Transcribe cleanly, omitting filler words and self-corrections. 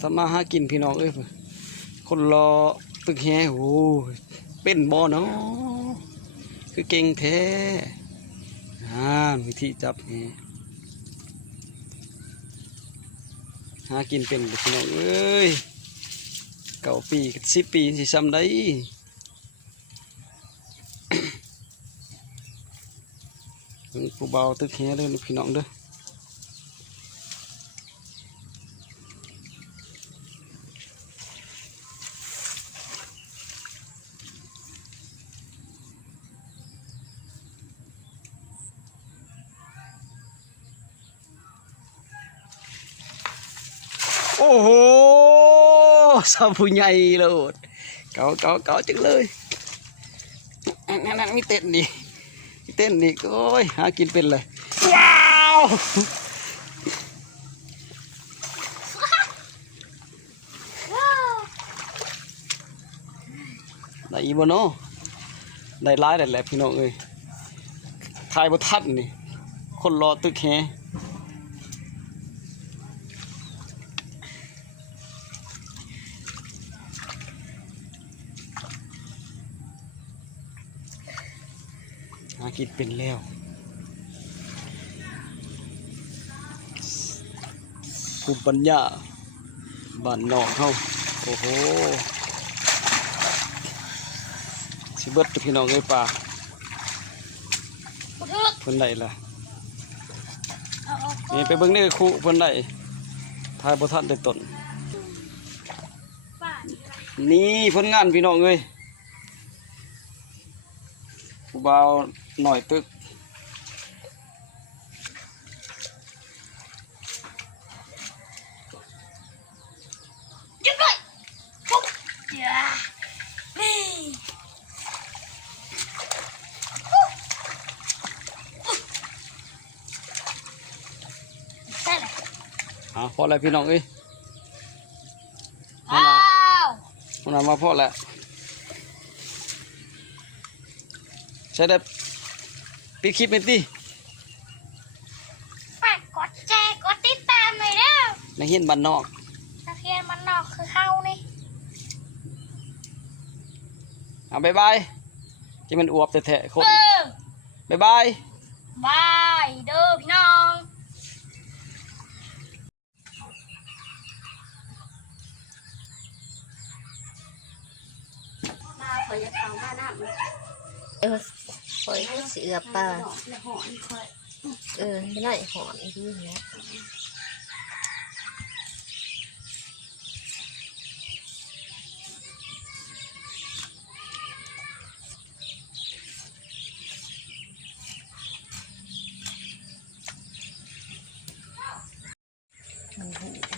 สมาหากินพี่น้องเอ้ยคนรอตึกแฮโอ้เป็นบ่เนาะคือเก่งแท้วิธีจับแฮหากินเป็นพี่น้องเอ้ย9 ปี10 ปีสิซ้ำได้ผู้เบาตึกแฮเด้อพี่น้องเด้อโอ้โหสาวผู้ใหญ่เลยเก่าจังเลยนั่นมีเต้นดิมีเต้นดิโอ้ยหากินเป็นเลยว้าวได้อีบ่เนาะได้ร้ายได้แหละพี่น้องเอ้ยทายบ่ทันนี่คนรอตึกแฮหากินเป็นแล้วภูมิปัญญาบ้านนอกเฮาโอ้โหสิเบิดพี่น้องเอ้ยป่าเพิ่นได้ล่ะนี่ไปเบิ่งนี่ครูเพิ่นได้ทายบ่ทันได้ต้นนี่ผลงานพี่น้องเอ้ยผู้บ่าวหน่อยตึกยึดเลยปุ๊บอย่านี่ใช่เลยพอแล้วพี่น้องเอ้ยว้าว มันมาพอแล้วใช้ได้ปิดคลิปเป็นที่ฝากกดแชร์กดติดตามหน่อยเด้อในเฮียนบ้านนอกนักเรียนมันนอกคือเฮานี่บ๊ายบายที่มันอวบแต่แท้คนบ๊ายบาย บายเด้อพี่น้องมาเผยทางบ้านน้ำคอยให้เสือปลาไม่ได้หอนที่นี้มัน